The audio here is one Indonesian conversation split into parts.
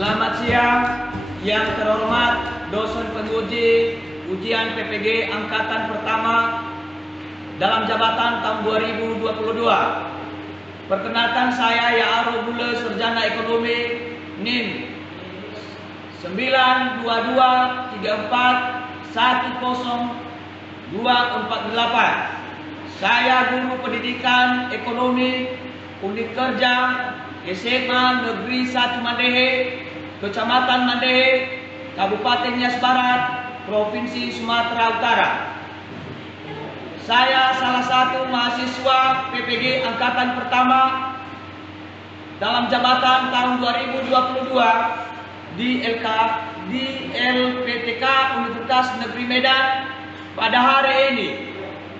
Selamat siang yang terhormat dosen penguji ujian PPG angkatan pertama dalam jabatan tahun 2022. Perkenalkan saya Ya'aruf Bule, Sarjana Ekonomi, NIM 92234100248. Saya guru pendidikan ekonomi unit kerja SMA Negeri 1 Mandehe, Kecamatan Mandehe, Kabupaten Nias Barat, Provinsi Sumatera Utara. Saya salah satu mahasiswa PPG angkatan pertama dalam jabatan tahun 2022 di LPTK Universitas Negeri Medan. Pada hari ini,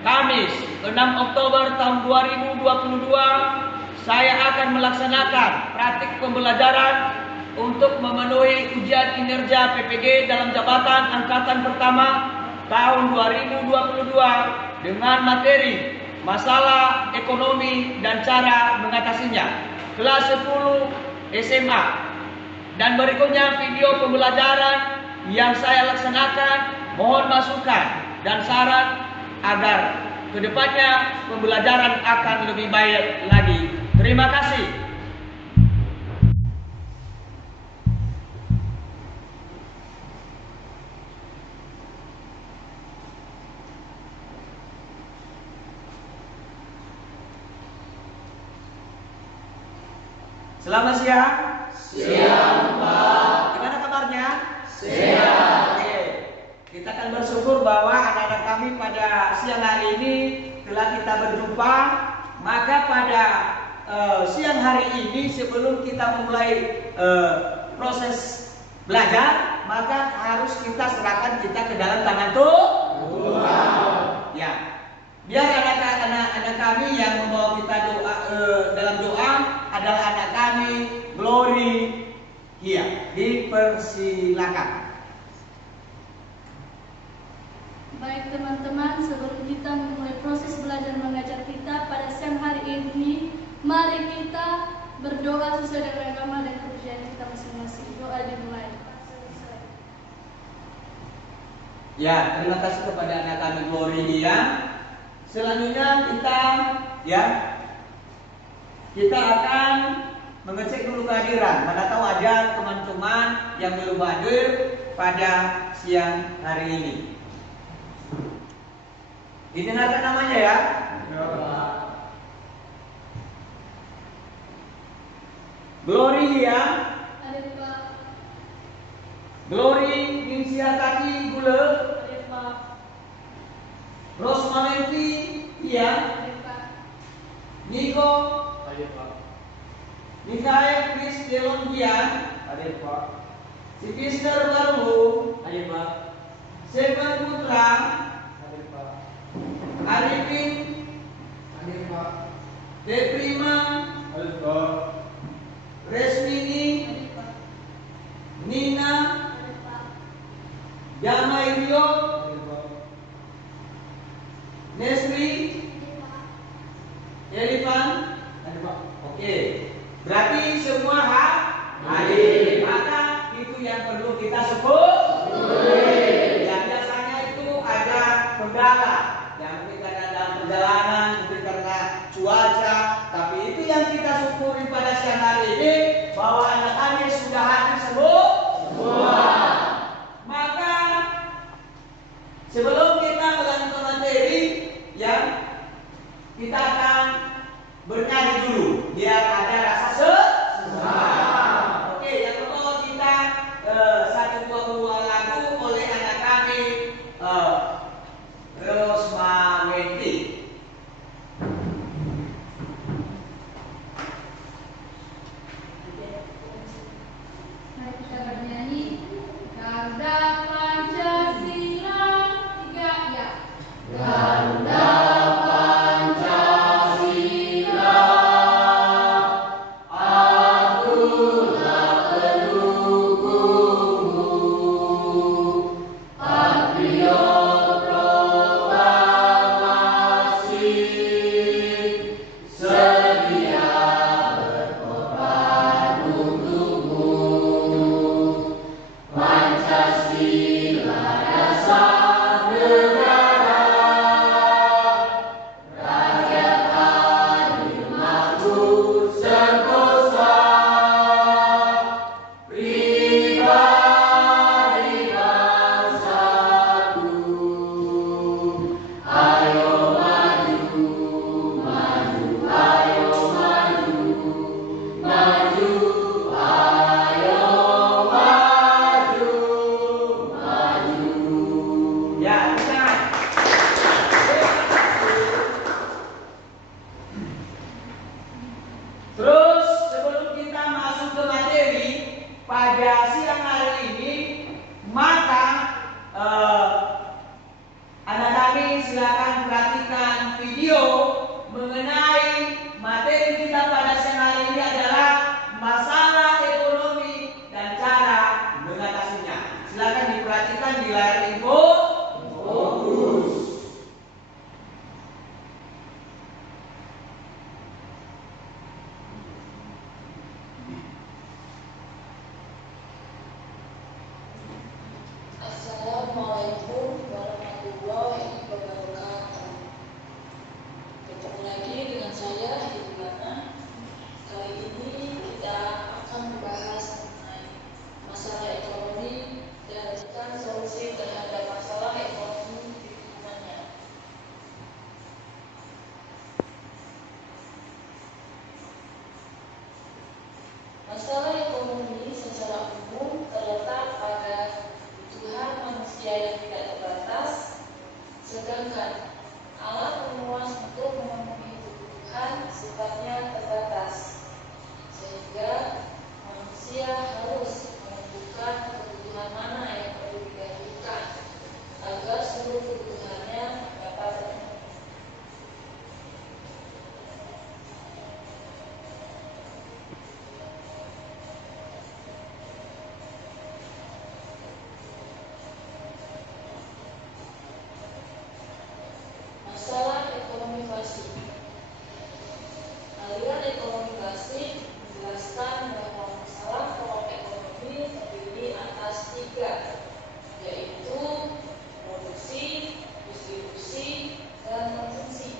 Kamis 6 Oktober tahun 2022, saya akan melaksanakan praktik pembelajaran untuk memenuhi ujian kinerja PPG dalam jabatan angkatan pertama tahun 2022 dengan materi masalah ekonomi dan cara mengatasinya, kelas 10 SMA. Dan berikutnya video pembelajaran yang saya laksanakan. Mohon masukan dan saran agar kedepannya pembelajaran akan lebih baik lagi. Terima kasih. Selamat siang. Siang, Pak. Gimana kabarnya? Sehat. Oke. Kita akan bersyukur bahwa anak-anak kami pada siang hari ini telah kita berjumpa. Maka pada siang hari ini, sebelum kita memulai proses belajar, maka harus kita serahkan kita ke dalam tangan Tuhan. Ya, biar anak-anak kami yang membawa kita doa dalam doa adalah anak kami, Glory. Iya, dipersilakan. Baik teman-teman, sebelum kita memulai proses belajar mengajar kita pada siang hari ini, mari kita berdoa sesuai dengan agama dan kepercayaan kita masing-masing. Doa dimulai. Ya, terima kasih kepada anak kami Glory ya. Selanjutnya kita akan mengecek dulu kehadiran. Mana tahu ada teman-teman yang belum hadir pada siang hari ini. Didengarkan namanya ya. Glory ya. Hadir Pak. Glory Ninsiatati Gule. Hadir Pak. Rosmalenti ya. Hadir Pak. Niko. Hadir, Pak. Mikael Chris Delongian. Hadir, Pak. Si Mister Lalu. Hadir, Pak. Seven Putra. Hadir, Pak. Arifin. Hadir, Pak. Deprima. Hadir, Pak. Resmini. Hadir Pak. Nina. Hadir Pak. Jamairio. Hadir, Pak. Nesri. Hadir Pak. Elifan. Hadir, Pak. Oke, berarti semua hadir. Maka itu yang perlu kita sebut. Ya, biasanya itu ada kendala. Yang mungkin karena dalam perjalanan, mungkin karena cuaca. Tapi itu yang kita syukuri pada siang hari ini, bahwa anak-anak sudah hadir semua. Maka sebelum kita melanjutkan materi, kita akan bernyanyi dulu biar ada rasa senang. Oke, yang pertama kita 120 pada siang hari ini, maka anak kami silakan perhatikan video mengenai materi kita pada siang hari ini adalah masalah ekonomi dan cara mengatasinya. Silakan diperhatikan di layar info. Fokus. Assalamualaikum warahmatullahi wabarakatuh. Ketemu lagi dengan saya Hilana. Kali ini kita akan membahas mengenai masalah ekonomi dan memberikan solusi terhadap masalah ekonomi di lingkungannya. Masalah ekonomi secara umum terletak pada kebutuhan manusia yang tidak terbatas, sedangkan alat pemuas untuk memenuhi kebutuhan sifatnya terbatas, sehingga manusia harus menentukan kebutuhan mana yang perlu didahulukan agar seluruh kebutuhannya dapat terpenuhi. Masalah ekonomi klasik. Aliran ekonomi klasik menjelaskan bahwa masalah pokok ekonomi terdiri atas 3, yaitu produksi, distribusi, dan konsumsi.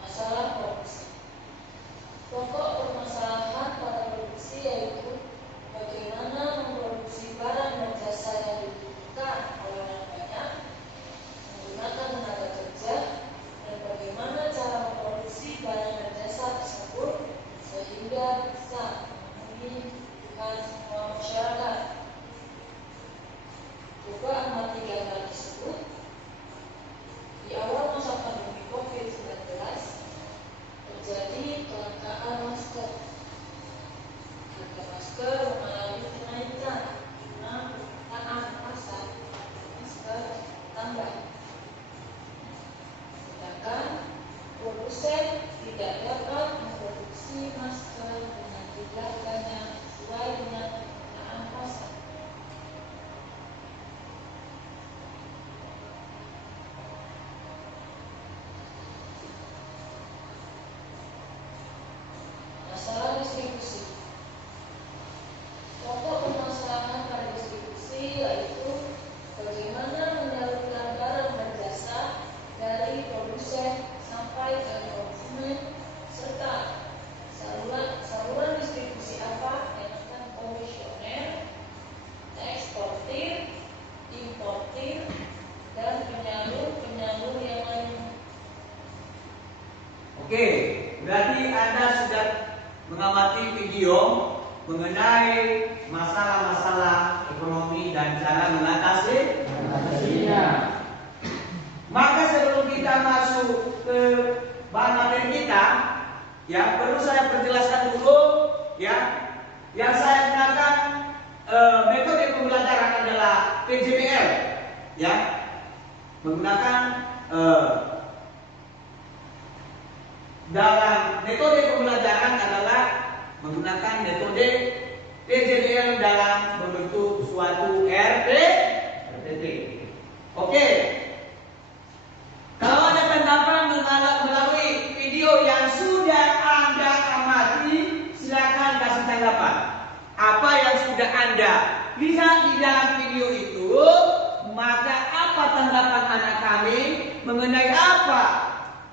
Masalah produksi. Pokok permasalahan pada produksi yaitu bagaimana memproduksi barang dan jasa yang dibutuhkan oleh orang banyak menggunakan tenaga kerja, dan bagaimana cara memproduksi barang dan jasa tersebut sehingga bisa memenuhi kebutuhan semua masyarakat. Coba amati gambar tersebut. Di awal masa pandemi COVID-19 terjadi kelangkaan masker. Harga masker mengalami kenaikan karena permintaan pasar masker tambah. Sedangkan produsen tidak dapat memproduksi masker dengan jumlah banyak sesuai dengan permintaan pasar. Masalah distribusi. Pokok permasalahan pada distribusi yaitu bagaimana menyalurkan barang dan jasa dari produsen sampai ke konsumen, serta saluran distribusi apa yang akan komisioner, eksportir, importir, dan penyalur-penyalur yang lain. Oke, berarti Anda sudah mengamati video mengenai masalah-masalah ekonomi dan cara mengatasinya. Maka sebelum kita masuk ke bahan materi kita, ya perlu saya perjelaskan dulu, ya. Yang saya gunakan metode pembelajaran adalah PJBL, ya. Menggunakan dalam metode pembelajaran adalah menggunakan metode PJBL dalam membentuk suatu RPT. Oke. Kalau ada tanggapan melalui video yang sudah Anda amati, silakan kasih tanggapan. Apa yang sudah Anda lihat di dalam video itu, maka apa tanggapan anak kami mengenai apa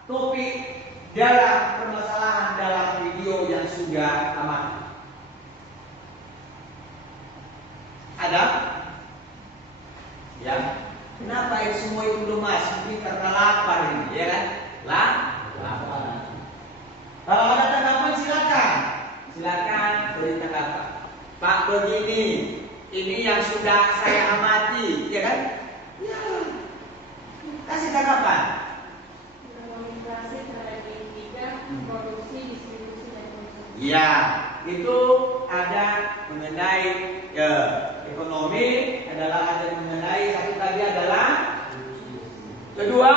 topik dalam permasalahan dalam video yang sudah amati? Ada? Ya. Kenapa itu semua itu lemas? Mungkin karena lapar ini, ya kan? Lapar. Kalau ada tanggapan silakan beri tanggapan. Pak, begini, ini yang sudah saya amati, ya kan? Ya. sejak kapan? Demokrasi terhadap pendidikan, produksi, distribusi, dan konsumsi. Ya, itu ada mengenai ekonomi, adalah ada mengenai satu tadi adalah kedua,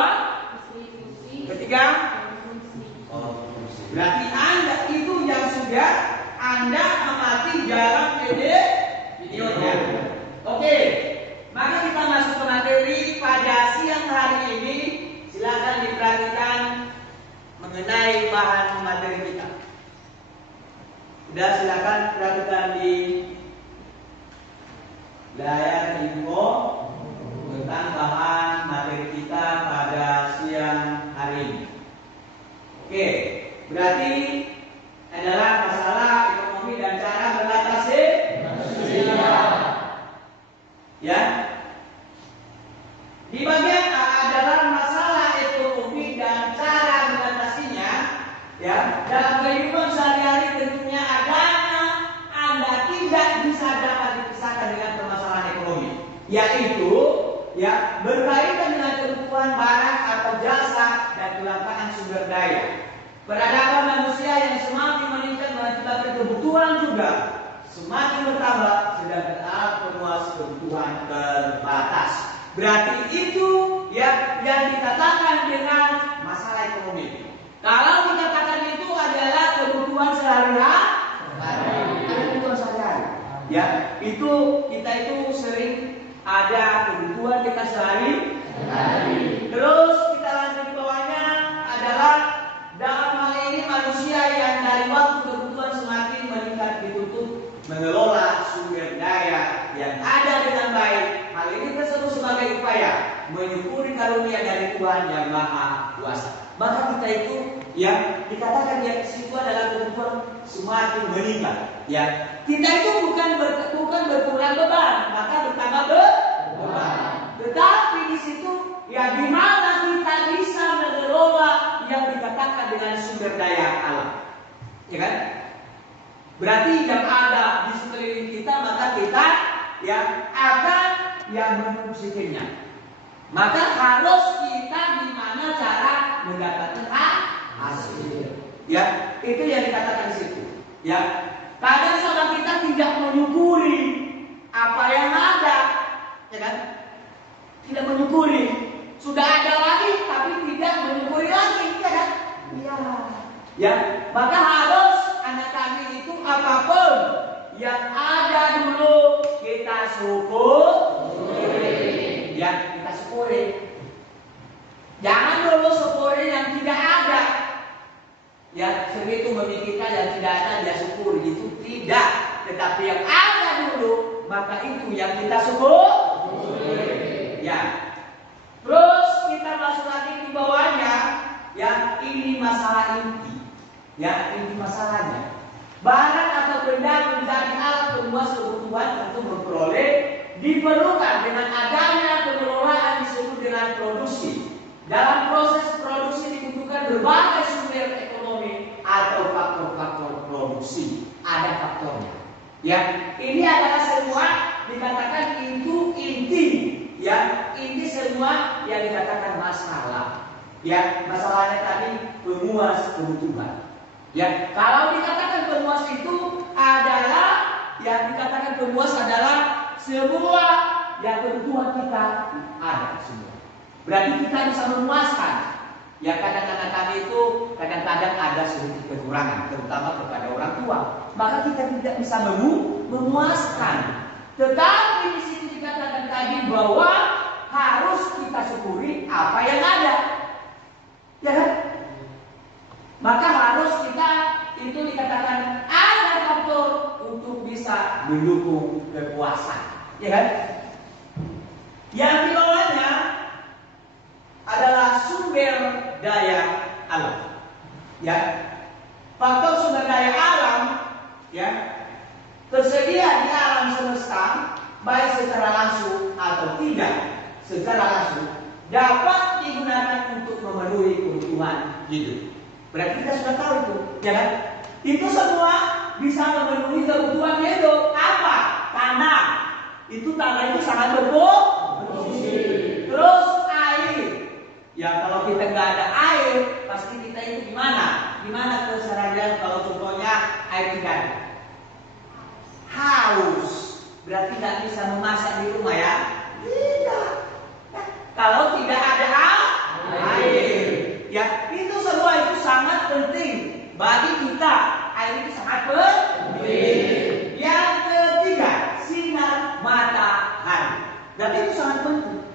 Distribusi, ketiga. konsumsi. Berarti Anda itu yang sudah Anda amati jalan videonya. Oke, maka kita masuk ke materi pada siang hari ini. Silakan diperhatikan mengenai bahan materi kita. Sudah, silakan perhatikan di layar info tentang bahan materi kita pada siang hari ini. Oke, berarti adalah masalah ekonomi dan cara mengatasi ya. Di bagian A adalah masalah ekonomi dan cara mengatasinya ya. Dalam kehidupan sehari-hari tentunya agama Anda tidak bisa dapat dipisahkan dengan permasalahan ekonomi, yaitu ya berkaitan dengan kebutuhan barang atau jasa dan kelangkaan sumber daya. Peradaban manusia yang semakin meningkat mengakibatkan kebutuhan juga semakin bertambah, sedangkan alat pemuas kebutuhan terbatas. Berarti itu ya yang dikatakan dengan masalah ekonomi. Kalau dikatakan itu adalah kebutuhan sehari-hari, kebutuhan sehari-hari. Ya, itu kita itu sering ada kebutuhan kita sehari-hari. Terus kita lanjut ke bawahnya adalah dalam hal ini manusia yang dari waktu kebutuhan semakin meningkat dituntut mengelola sumber daya yang ada dengan baik. Hal ini tersebut sebagai upaya menyukuri karunia dari Tuhan yang Maha Kuasa. Maka kita itu yang dikatakan yang situ adalah kebutuhan semakin meningkat. Ya, kita itu bukan berkurang beban, maka bertambah beban. Tetapi di situ ya di mana kita bisa mengelola yang dikatakan dengan sumber daya alam, ya kan? Berarti yang ada di sekeliling kita maka kita ya akan yang memfungsikannya. Maka harus kita gimana cara mendapatkan hasil. Ya, itu yang dikatakan di situ. Ya, kadang seorang kita tidak menyukuri apa yang ada, ya kan? Tidak menyukuri. Sudah ada lagi tapi tidak menyukuri lagi, ya kan? Iya. Ya, maka harus anak kami itu apapun yang ada dulu kita syukuri. Ya, kita syukuri. Jangan dulu syukuri yang tidak ada. Ya, segitu memikirkan yang tidak ada dia syukuri, itu tidak. Tetapi yang ada dulu maka itu yang kita syukuri. Ya. Terus kita masuk lagi di bawahnya, ya ini masalah inti. Ya, inti masalahnya. Barang atau benda menjadi alat pemuas kebutuhan untuk memperoleh diperlukan dengan adanya pengelolaan disebut dengan produksi. Dalam proses produksi dibutuhkan berbagai sumber ekonomi atau faktor-faktor produksi. Ada faktornya. Ya, ini adalah semua dikatakan itu inti. Ya, ini semua yang dikatakan masalah. Ya, masalahnya tadi pemuas kebutuhan. Ya, kalau dikatakan pemuas itu adalah yang dikatakan pemuas adalah sebuah yang kebutuhan kita ada semua. Berarti kita bisa memuaskan. Ya, kadang-kadang kami itu kadang-kadang ada sedikit kekurangan, terutama kepada orang tua. Maka kita tidak bisa memuaskan. Tetapi di sini dikatakan tadi bahwa harus kita syukuri apa yang ada. Ya kan? Maka harus kita itu dikatakan ada faktor untuk bisa mendukung kepuasan. Ya kan? Yang di bawahnya adalah sumber daya alam. Ya. Faktor sumber daya alam ya tersedia di alam semesta baik secara langsung atau tidak secara langsung dapat digunakan untuk memenuhi kebutuhan hidup. Berarti kita sudah tahu itu, ya kan? Itu semua bisa memenuhi kebutuhan hidup. Apa? Tanah. Itu tanah itu sangat berfungsi. Terus air. kita nggak ada air, pasti kita itu gimana? Gimana keseharian kalau contohnya air tidak ada? Haus. Berarti nggak bisa memasak di rumah ya? Tidak. Nah, kalau tidak ada air, ya itu semua itu sangat penting bagi kita. Air itu sangat penting. Yang ketiga, sinar matahari. Berarti itu sangat penting.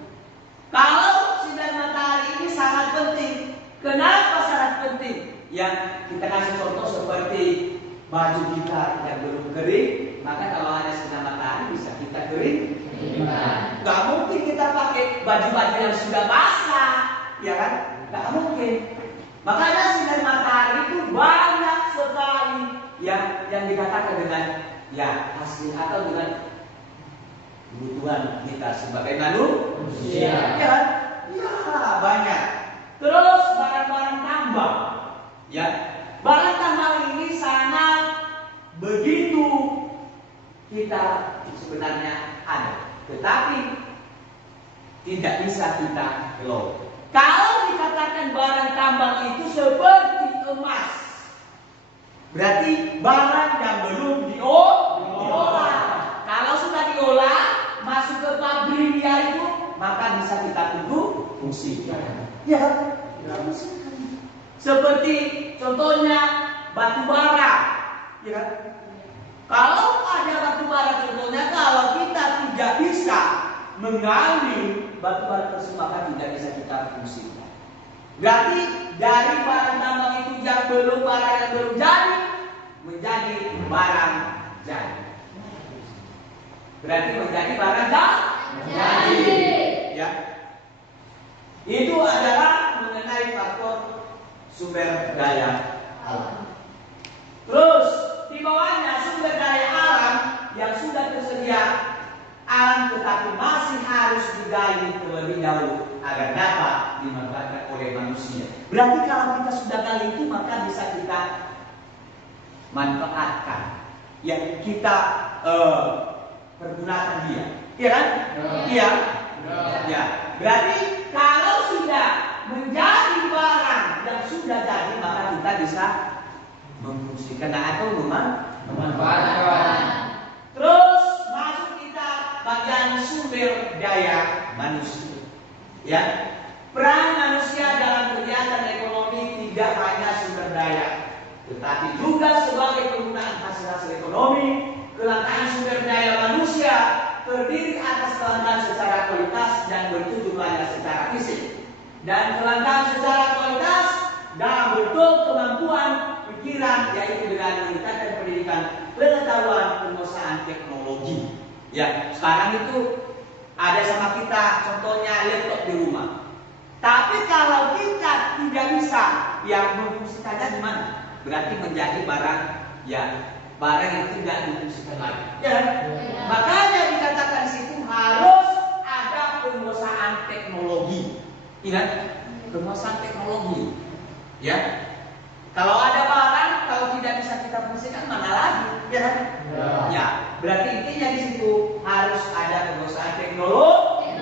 Kalau sinar matahari ini sangat penting, kenapa sangat penting? Ya, kita kasih contoh seperti baju kita yang belum kering, maka kalau ada sinar matahari bisa kita kering. Gak mungkin kita pakai baju-baju yang sudah basah, ya kan? Gak mungkin. Makanya sinar matahari itu banyak sekali yang dikatakan dengan ya hasil atau dengan kebutuhan kita sebagai manusia. Ya, ya banyak. Terus barang-barang tambang, ya barang tambang ini sangat begitu kita sebenarnya ada, tetapi tidak bisa kita kelola. Kalau dikatakan barang tambang itu seperti emas, berarti barang yang belum diolah. Kalau sudah diolah, masuk ke pabrik dia itu, maka bisa kita tunggu fungsikan. Ya, seperti contohnya batu bara, ya kan? Kalau ada batu bara contohnya, kalau kita tidak bisa mengambil batu bara tersebut, maka tidak bisa kita fungsikan. Berarti dari barang tambang itu yang belum jadi menjadi barang jadi. Berarti menjadi barang jadi. Ya. Itu adalah mengenai faktor sumber daya alam. Terus di bawahnya sumber daya alam yang sudah tersedia alam, tetapi masih harus digali terlebih dahulu agar dapat dimanfaatkan oleh manusia. Berarti kalau kita sudah gali itu, maka bisa kita manfaatkan. Ya, kita pergunakan dia. Iya kan? Iya. Ya. Berarti kalau sudah menjadi barang yang sudah jadi, maka kita bisa memfungsikan atau memanfaatkan. Terus masuk kita bagian sumber daya manusia. Ya. Peran manusia dalam kegiatan ekonomi tidak hanya sumber daya, tetapi juga sebagai penggunaan hasil ekonomi. Kelangkaan sumber daya manusia terdiri atas kelangkaan secara kualitas dan bentuk jumlahnya secara fisik, dan kelangkaan secara kualitas dalam bentuk kemampuan pikiran, yaitu dengan meningkatkan pendidikan, pengetahuan, penguasaan teknologi. Ya, sekarang itu ada sama kita contohnya laptop di rumah. Tapi kalau kita tidak bisa yang memfungsikannya gimana? Berarti menjadi barang barang yang tidak difungsikan lagi. Ya. Makanya dikatakan di situ harus ada penguasaan teknologi. Ingat, penguasaan teknologi. Ya. Kalau ada barang, kalau tidak bisa kita fungsikan, mana lagi? Ya. Ya. Berarti intinya di situ harus ada penguasaan teknologi.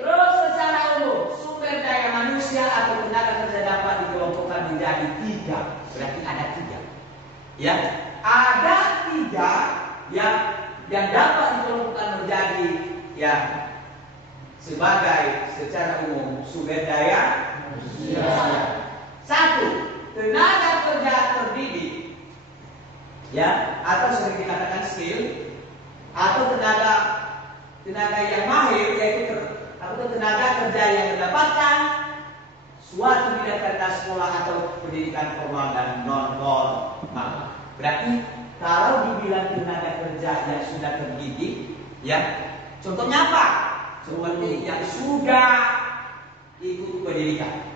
Terus secara umum, sumber daya manusia atau tenaga kerja dapat dikelompokkan menjadi 3. Berarti ada 3. Ya, ada 3 yang dapat dikelompokkan menjadi sebagai secara umum sumber daya manusia. 1, tenaga kerja terdidik, atau sering dikatakan skill, atau tenaga yang mahir, yaitu tenaga kerja yang mendapatkan suatu bidang karena sekolah atau pendidikan formal dan non formal. Berarti kalau dibilang tenaga kerja yang sudah terdidik, contohnya apa? Seperti yang sudah ikut pendidikan,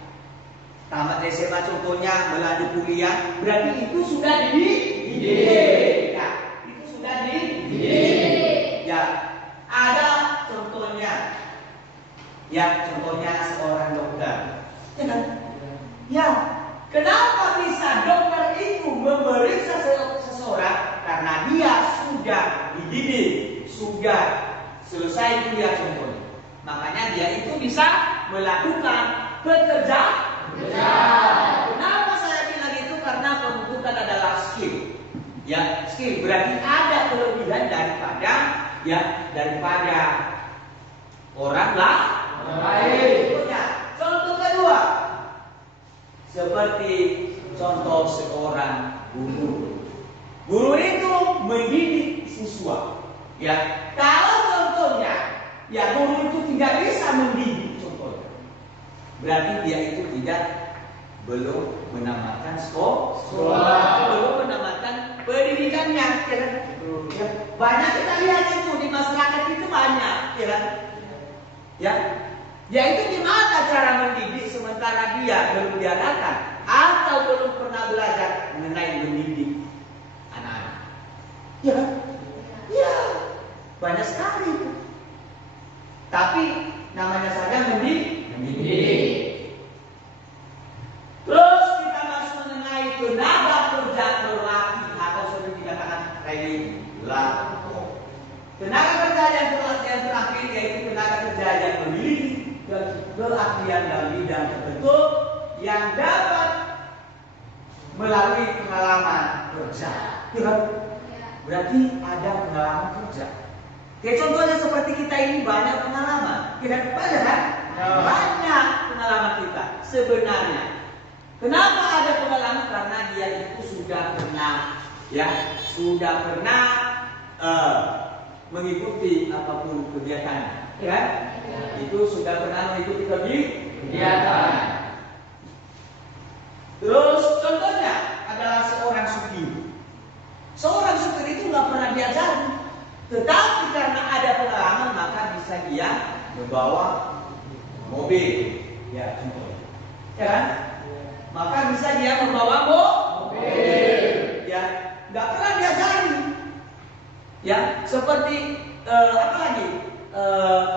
tamat SMA contohnya, melanjut kuliah, berarti itu sudah dididik. Itu sudah dididik. Ada contohnya, contohnya seorang dokter. Kenapa bisa dokter itu memeriksa seseorang? Karena dia sudah dididik, sudah selesai kuliah contohnya. Makanya dia itu bisa melakukan pekerjaan. Kenapa saya bilang itu? Karena pembentukan adalah skill. Ya, skill berarti ada kelebihan daripada orang lain. Contoh kedua, seperti contoh seorang guru. Guru itu mendidik siswa. Ya, kalau contohnya, ya guru itu tidak bisa mendidik contohnya, berarti dia itu belum menamatkan sekolah, belum menamatkan pendidikannya. Ya kan? Ya, banyak kita lihat itu di masyarakat itu banyak, ya kan? Ya itu gimana cara mendidik sementara dia belum diadakan atau belum pernah belajar mengenai mendidik anak-anak. Ya kan? Ya, banyak sekali itu. Tapi namanya saja mendidik. Terus kita masuk mengenai tenaga kerja terlatih atau seperti dikatakan training labor. Tenaga kerja yang terlatih yaitu tenaga kerja yang memiliki keahlian dalam bidang tertentu yang dapat melalui pengalaman kerja. Berarti ada pengalaman kerja. Kayak contohnya seperti kita ini banyak pengalaman. Kita banyak kan? Banyak pengalaman kita sebenarnya. Kenapa ada pengalaman? Karena dia itu sudah pernah mengikuti apapun kegiatan, ya? Itu sudah pernah mengikuti kegiatan. Terus contohnya adalah seorang supir. Seorang supir itu nggak pernah diajari, tetapi karena ada pengalaman maka bisa dia membawa mobil, ya contohnya, ya kan? Maka bisa dia membawa mobil, ya nggak pernah diajari, ya seperti apa lagi?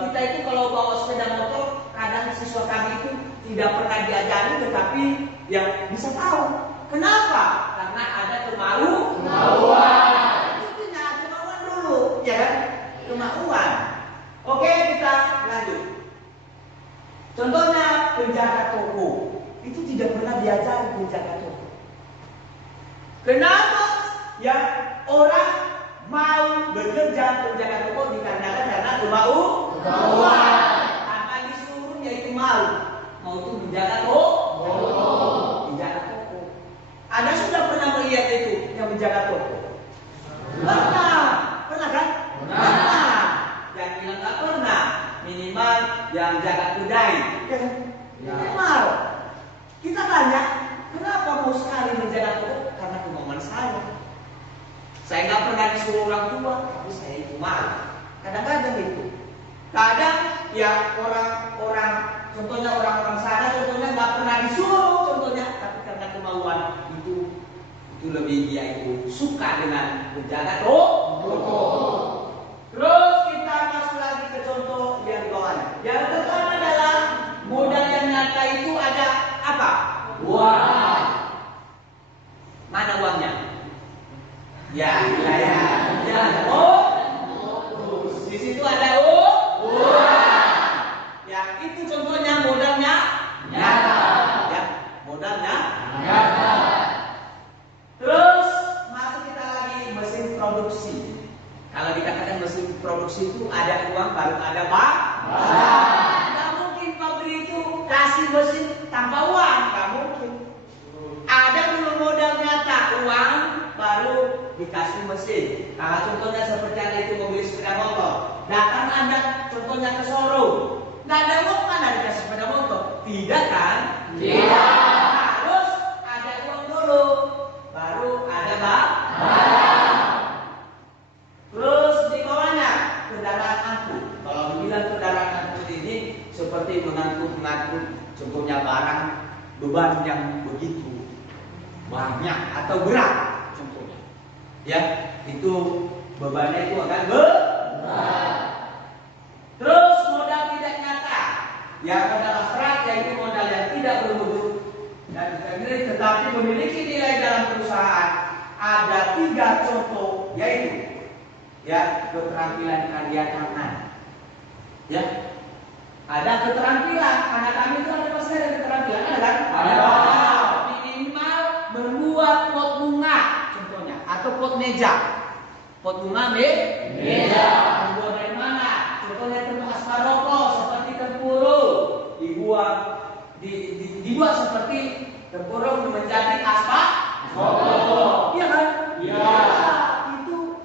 Kita itu kalau bawa sepeda motor, kadang siswa kami itu tidak pernah diajari, tetapi ya bisa tahu. Kenapa? Karena ada kemauan. Itu kemauan dulu, ya kan? Kemauan. Oke, kita lanjut. Contohnya penjaga toko. Itu tidak pernah diajari penjaga toko. Kenapa? Ya orang mau bekerja penjaga toko dikarenakan karena kemauan. Tanpa disuruh yaitu mau itu menjaga toko. Menjaga toko. Anda sudah pernah melihat itu yang menjaga toko? Pernah kan? Pernah. Yang bilang nggak pernah, minimal yang jaga kedai. Minimal. Kita tanya, kenapa mau sekali menjaga toko? Karena kemauan saya. Saya nggak pernah disuruh orang tua, tapi saya itu mau. Kadang-kadang itu. Kadang ya orang-orang, contohnya orang-orang sana, contohnya nggak pernah disuruh, contohnya, tapi karena kemauan itu lebih dia itu suka dengan menjaga toko. Terus kita masuk lagi ke contoh yang di bawahnya. Yang pertama adalah modal yang nyata itu ada apa? Uang. Mana uangnya? Ya. Di situ ada uang. Ya, itu contohnya modalnya nyata. Ya, modalnya nyata. Terus masuk kita lagi mesin produksi. Kalau dikatakan mesin produksi itu ada uang baru ada barang. Nggak mungkin pabrik itu kasih mesin tanpa uang, nggak mungkin. Ada dulu modal nyata, uang baru dikasih mesin. Kalau contohnya seperti ada itu mobil sepeda motor, datang Anda contohnya ke showroom, nggak ada uang mana dikasih sepeda motor? Tidak kan? Tidak. Harus ada uang dulu, baru ada barang. Terus di bawahnya kendaraan angkut. Kalau dibilang kendaraan angkut ini seperti mengangkut contohnya barang beban yang begitu banyak atau berat contohnya. Ya, itu bebannya itu akan berat. Terus modal tidak nyata. Ya, modal abstrak yaitu modal yang tidak berwujud dan tetapi memiliki nilai dalam perusahaan. Ada 3 contoh yaitu ya keterampilan karya tangan. Ya. Ada keterampilan, anak kami itu ada pasti ada keterampilan, ada kan? Ada. Minimal membuat pot bunga, contohnya, atau pot meja. Pot bunga meja. Dibuat dari mana? Contohnya tentu aspa rokok seperti tempurung, dibuat seperti tempurung menjadi aspa rokok. Iya kan? Iya. Itu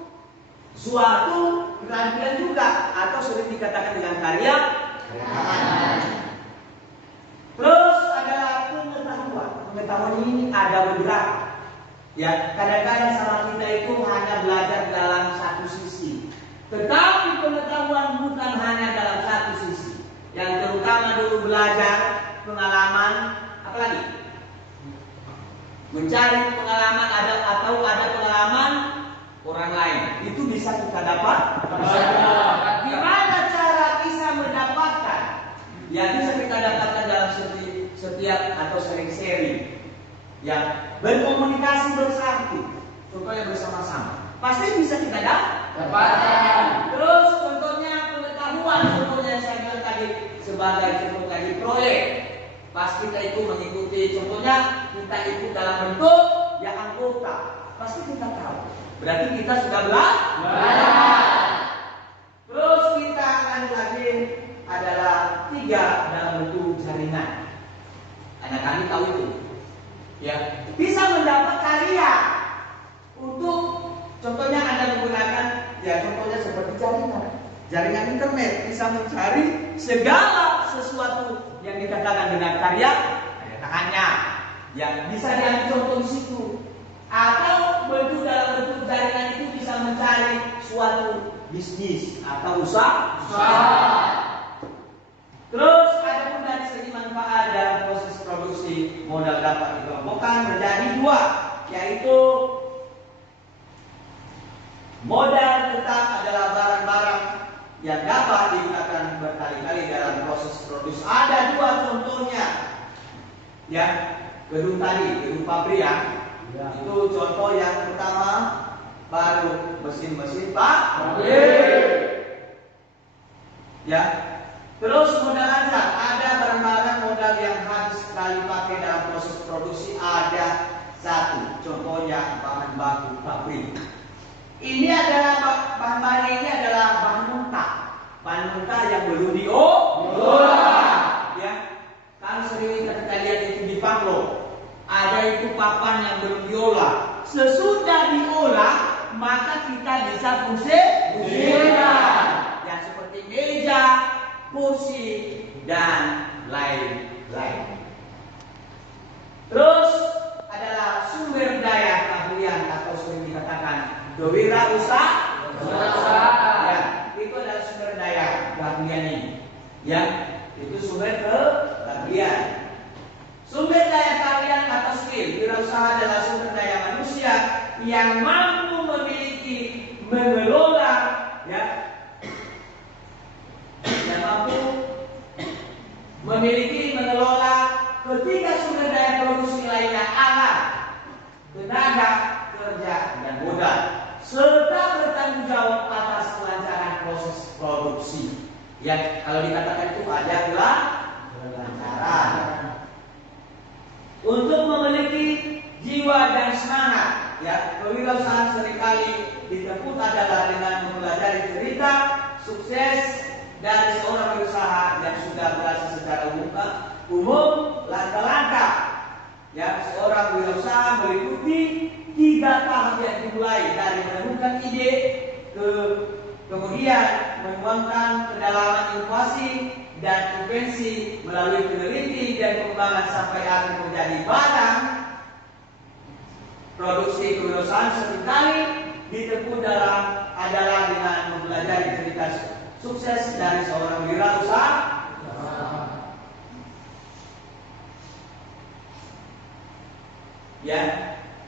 suatu keterampilan juga, atau sering dikatakan dengan karya. Terus adalah pengetahuan. Pengetahuan ini ada beberapa. Ya, kadang-kadang sama kita itu hanya belajar dalam satu sisi. Tetapi pengetahuan bukan hanya dalam satu sisi. Yang terutama dulu belajar pengalaman, apalagi mencari pengalaman atau ada pengalaman orang lain. Itu bisa kita dapat. Gimana cara bisa mendapatkan? Ya bisa kita dapatkan dalam setiap atau sering-sering. Ya, berkomunikasi bersatu, contohnya bersama-sama, pasti bisa kita dapatkan. Terus contohnya pengetahuan, contohnya saya bilang tadi sebagai contoh tadi proyek. Pas kita itu mengikuti, contohnya kita ikut dalam bentuk ya anggota, pasti kita tahu. Berarti kita sudah belajar. Terus kita akan lagi adalah 3 dalam bentuk jaringan. Anak kami tahu itu. Ya, bisa mendapat karya untuk contohnya Anda menggunakan ya contohnya seperti jaringan internet, bisa mencari segala sesuatu yang dikatakan dengan karya tangannya. Ya, bisa diambil contoh di situ. Atau bentuk dalam bentuk jaringan itu bisa mencari suatu bisnis atau usaha. Terus ada pun dari segi manfaat dalam proses produksi, modal dapat dikelompokkan menjadi 2, yaitu modal tetap adalah barang-barang yang dapat digunakan berkali-kali dalam proses produksi. Ada 2 contohnya, ya, gedung pabrik ya. Itu contoh yang pertama, baru mesin-mesin pabrik. Ya. Terus modal lancar, ada barang-barang modal yang habis sekali pakai dalam proses produksi, ada 1, contohnya bahan baku pabrik. Ini adalah bahan-bahan ini adalah bahan mentah yang belum diolah. Ya, kan sering kita lihat itu di Panglo, ada itu papan yang belum diolah. Sesudah diolah, maka kita bisa fungsikan. Ya seperti meja, kursi, dan lain-lain. Terus adalah sumber daya keahlian atau sering dikatakan kewirausahaan. Ya, itu adalah sumber daya keahlian ini. Ya, itu sumber keahlian. Sumber daya keahlian atau skill. Wirausaha adalah sumber daya manusia yang mampu memiliki, mengelola, ya, yang mampu memiliki, mengelola ketiga sumber daya produksi lainnya, alat, tenaga kerja, dan modal, serta bertanggung jawab atas kelancaran proses produksi. Ya, kalau dikatakan itu ada kelancaran. Untuk memiliki jiwa dan semangat, ya, kewirausahaan seringkali ditempuh adalah dengan mempelajari cerita sukses dari seorang berusaha yang sudah berhasil secara umum, langkah-langkah ya seorang wirausaha meliputi 3 tahap yang dimulai dari menemukan ide, kemudian menuangkan kedalaman inovasi dan invensi melalui peneliti dan pengembangan sampai akhir menjadi barang. Produksi kewirausahaan seringkali ditempuh adalah dengan mempelajari cerita sukses dari seorang wirausaha. Ya,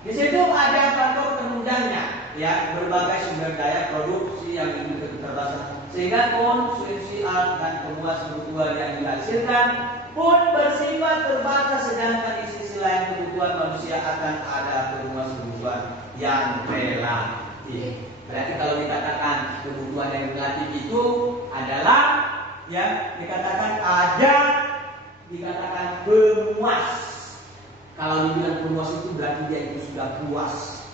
di situ ada faktor penunjangnya, ya, berbagai sumber daya produksi yang terbatas, sehingga konsumsi alat dan pemuas kebutuhan yang dihasilkan pun bersifat terbatas, sedangkan di sisi lain kebutuhan manusia akan ada pemuas kebutuhan yang relatif. Berarti kalau dikatakan kebutuhan yang relatif itu adalah ya dikatakan adat, dikatakan pemuas. Kalau dibilang pemuas itu berarti dia itu sudah puas.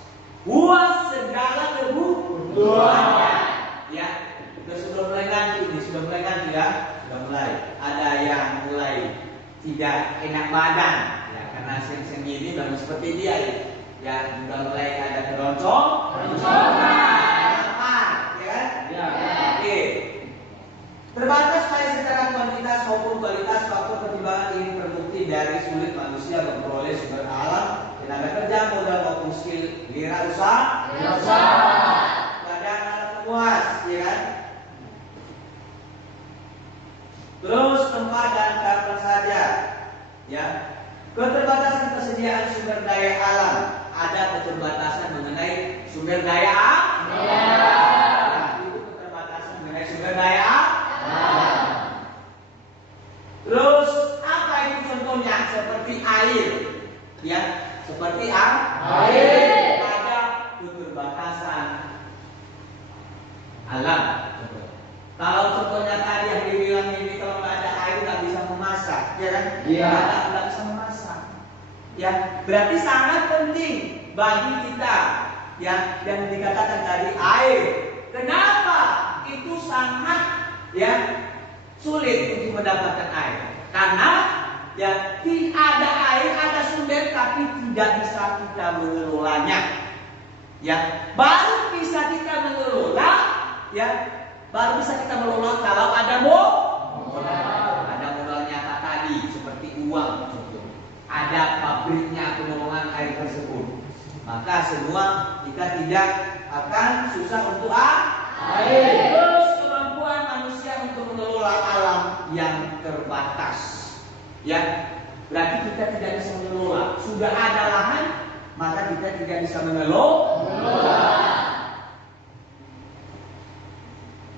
Puas segala kebutuhannya. Ya, sudah mulai ngantuk nih, sudah mulai ngantuk ya. Sudah mulai. Ada yang mulai tidak enak badan, ya karena sering ini baru seperti dia ya. Ya, sudah mulai ada keroncong, lapar, ya kan? Ya. Oke. Terbatas baik secara kuantitas maupun kualitas, faktor pertimbangan ini terbukti dari sulit manusia memperoleh sumber alam, tenaga kerja, modal maupun skill, wira usaha, badan alat pemuas, ya kan? Terus tempat dan kapan saja, ya. Keterbatasan persediaan sumber daya alam, ada keterbatasan mengenai sumber daya alam. Nah, itu keterbatasan mengenai sumber daya alam. Terus apa itu contohnya? Seperti air, ya, seperti air. Ada keterbatasan alam. Kalau contohnya tadi yang dibilang ini, kalau nggak ada air nggak bisa memasak, ya kan? Iya. Nggak bisa memasak. Ya, berarti sangat penting bagi kita, ya, yang dikatakan tadi air. Kenapa itu sangat, ya, sulit untuk mendapatkan air? Karena ya tidak ada air, ada sumber tapi tidak bisa kita mengelolanya. Ya, baru bisa kita mengelola, ya, baru bisa kita mengelola kalau ada modal. Ada modal nyata tadi seperti uang, ada pabriknya pengelolaan air tersebut. Maka semua kita tidak akan susah untuk air. Terus kemampuan manusia untuk mengelola alam yang terbatas. Ya, berarti kita tidak bisa mengelola. Sudah ada lahan, maka kita tidak bisa mengelola.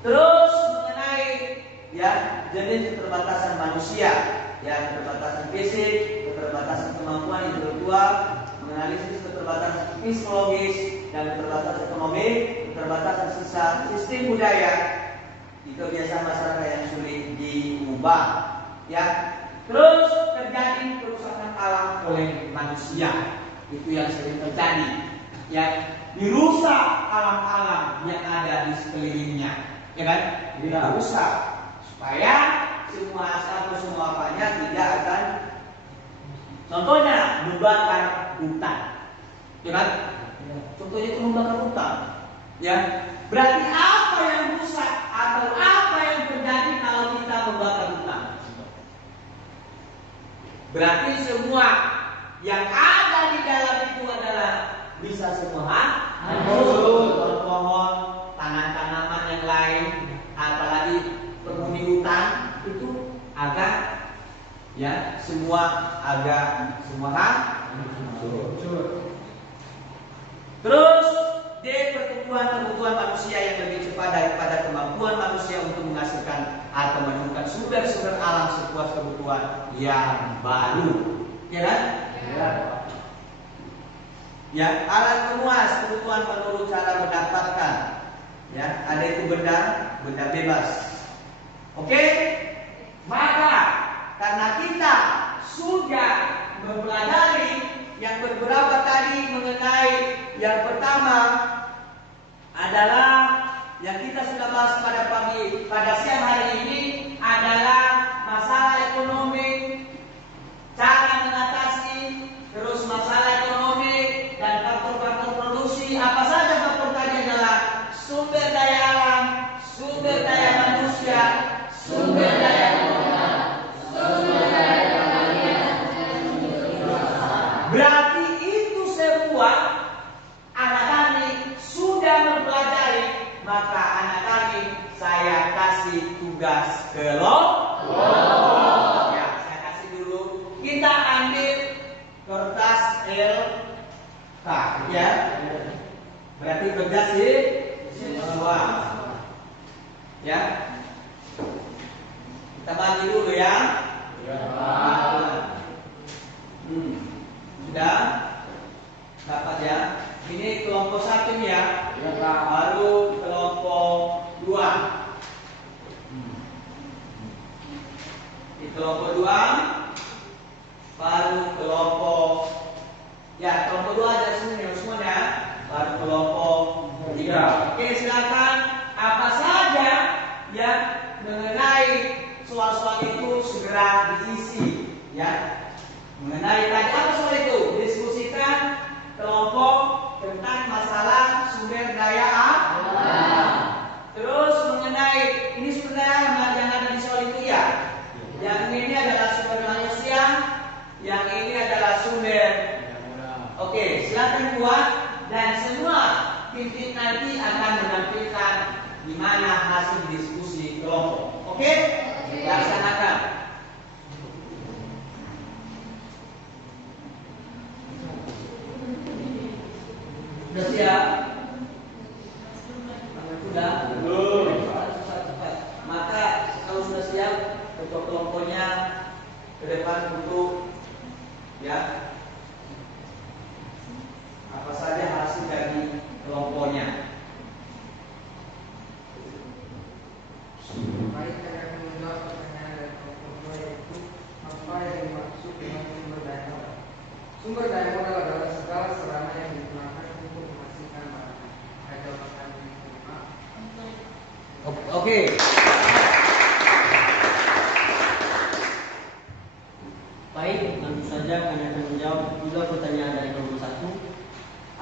Terus mengenai, ya, jenis keterbatasan manusia, ya, keterbatasan fisik, keterbatasan kemampuan intelektual, menganalisis keterbatasan psikologis dan keterbatasan ekonomi, keterbatasan sistem budaya. Itu biasa masyarakat yang sulit diubah, ya. Terus terjadi kerusakan alam oleh manusia, itu yang sering terjadi, ya, dirusak alam-alam yang ada di sekelilingnya, ya kan? Dirusak supaya semua asal semua apanya tidak akan, contohnya membakar hutan, ya kan? Contohnya itu membakar hutan, ya. Berarti apa yang rusak atau apa yang terjadi kalau kita membakar hutan? Berarti semua yang ada di dalam itu adalah bisa semua hancur. Pohon-pohon, tanaman-tanaman yang lain, apalagi penghuni hutan itu agak, ya, semua hancur. Terus pertumbuhan kebutuhan manusia yang lebih cepat daripada kemampuan manusia untuk menghasilkan atau menemukan sumber-sumber alam sepuas kebutuhan yang baru, ya kan? Ya, alat pemuas kebutuhan menurut cara mendapatkan, ya, ada itu benda bebas. Oke? Maka karena kita sudah mempelajari yang beberapa tadi mengenai yang pertama adalah yang kita sudah bahas pada siang hari ini adalah masalah ekonomi, cara mengatasi, terus masalah ekonomi dan faktor-faktor produksi. Apa saja faktor tadi adalah sumber daya alam, sumber daya manusia, sumber daya lingkungan, sumber daya pertanian. Berarti itu semua anak kami sudah mempelajari, maka anak kami saya kasih tugas kelompok. Ya, saya kasih dulu. Kita ambil kertas LK, ya. Berarti kerja siswa. Ya. Kita bagi dulu ya. Sudah dapat ya. Ini kelompok 1 ya. Baru kelompok 2. berjuang, baru kelompok ya kelompok 2 ada semua ya, baru kelompok 3. Oke, silakan apa saja yang mengenai soal-soal itu segera diisi ya. Mengenai tadi apa soal itu? Diskusikan kelompok tentang masalah sumber daya alam. Terus mengenai ini sumber daya alam yang ada di soal itu ya. Yang ini adalah sumber manusia, yang ini adalah sumber. Oke, silakan buat dan semua tim nanti akan menampilkan di mana hasil diskusi kelompok. Oke? Laksanakan. Sudah siap? Sudah? Belum. Cepat. Maka kalau sudah siap, ketua kelompoknya ke depan untuk ya. Apa saja hasil dari kelompoknya? Baik, saya akan menjawab pertanyaan dari kelompok 2, yaitu apa yang dimaksud dengan sumber daya modal. Sumber daya modal adalah segala sarana yang digunakan untuk menghasilkan barang. Saya jawaban yang diterima. Oke. Baik, tentu saja kami akan menjawab juga pertanyaan dari kelompok 1.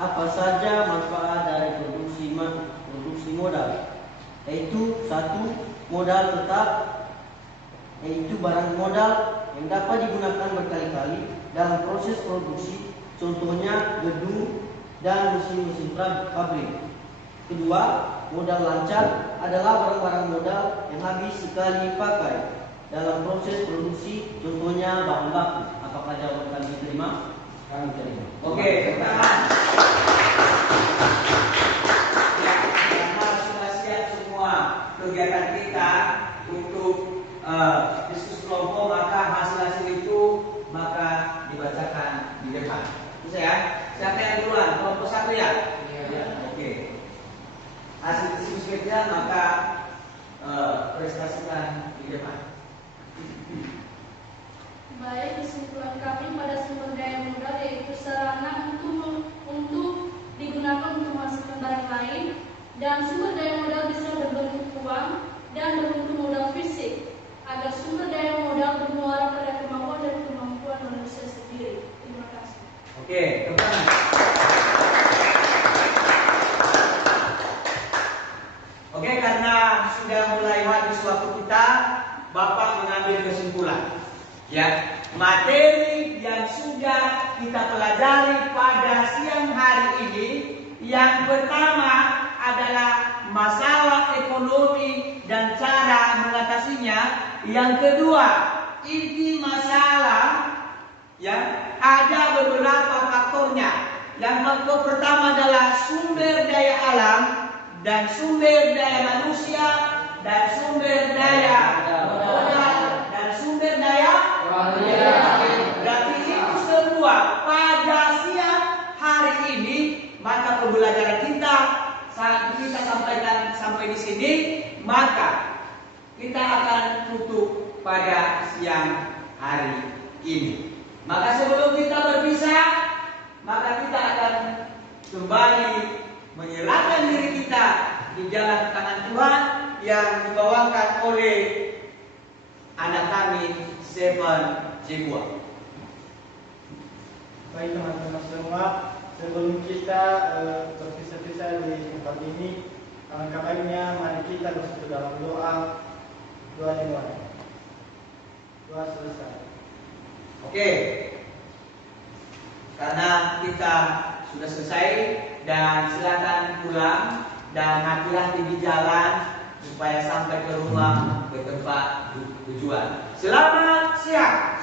Apa saja manfaat dari produksi modal? Yaitu 1. Modal tetap, yaitu barang modal yang dapat digunakan berkali-kali dalam proses produksi, contohnya gedung dan mesin-mesin pabrik. 2. Modal lancar adalah barang-barang modal yang habis sekali pakai dalam proses produksi, contohnya bahan baku. Apakah jawaban kami diterima? Kami terima. Oke, tangan. Ya, karena sudah siap semua kegiatan kita untuk diskusi kelompok, maka hasil itu maka dibacakan di depan. Bisa ya? Siapa yang duluan? Kelompok 1 ya? Iya. Oke. Hasil diskusi kerja maka prestasikan di depan. Baik, kesimpulan kami pada sumber daya modal yaitu sarana untuk digunakan untuk menghasilkan barang lain, dan sumber daya modal bisa berbentuk uang dan berbentuk modal fisik, agar sumber daya modal bermuara pada kemampuan dan kemampuan manusia sendiri. Terima kasih. Oke, teman. Oke, karena sudah mulai habis waktu kita, Bapak mengambil kesimpulan. Ya, materi yang sudah kita pelajari pada siang hari ini, yang pertama adalah masalah ekonomi dan cara mengatasinya. Yang kedua, inti masalah, ya, ada beberapa faktornya. Yang faktor pertama adalah sumber daya alam dan sumber daya manusia dan sumber daya modal dan sumber daya. Berarti itu semua pada siang hari ini, maka pembelajaran kita saat kita sampaikan sampai di sini, maka kita akan tutup pada siang hari ini. Maka sebelum kita berpisah, maka kita akan kembali menyerahkan diri kita di jalan tangan Tuhan yang dibawakan oleh anak kami Seven Jebua. Baik teman-teman semua, sebelum kita berpisah-pisah di tempat ini, alangkah baiknya mari kita bersatu dalam doa dimulai. Doa selesai. Oke, karena kita sudah selesai dan silakan pulang dan hati-hati di jalan supaya sampai ke rumah ke tempat tujuan. Selamat siang.